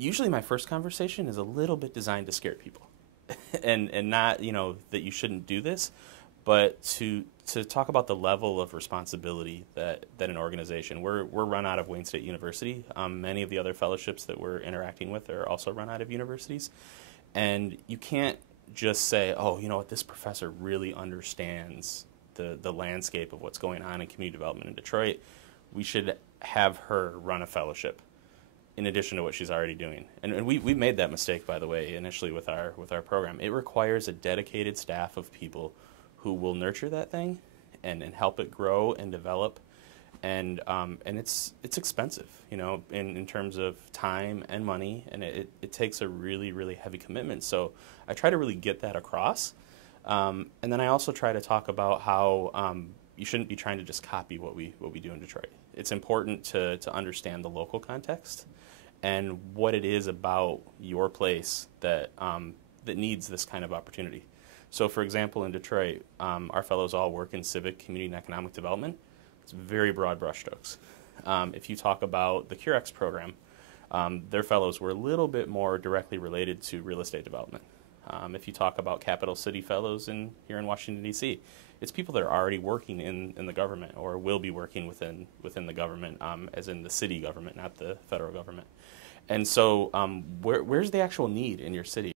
Usually my first conversation is a little bit designed to scare people. And not, that you shouldn't do this, but to talk about the level of responsibility that an organization, we're run out of Wayne State University. Many of the other fellowships that we're interacting with are also run out of universities. And you can't just say, oh, you know what, this professor really understands the landscape of what's going on in community development in Detroit. We should have her run a fellowship in addition to what she's already doing. And we made that mistake, by the way, initially with our program. It requires a dedicated staff of people who will nurture that thing and help it grow and develop. And it's expensive, in terms of time and money, and it takes a really, really heavy commitment. So I try to really get that across. And then I also try to talk about how you shouldn't be trying to just copy what we do in Detroit. It's important to understand the local context and what it is about your place that needs this kind of opportunity. So, for example, in Detroit, our fellows all work in civic, community, and economic development. It's very broad brushstrokes. If you talk about the CureX program, their fellows were a little bit more directly related to real estate development. If you talk about Capital City Fellows here in Washington, D.C., it's people that are already working in the government or will be working within the government, as in the city government, not the federal government. And so where's the actual need in your city?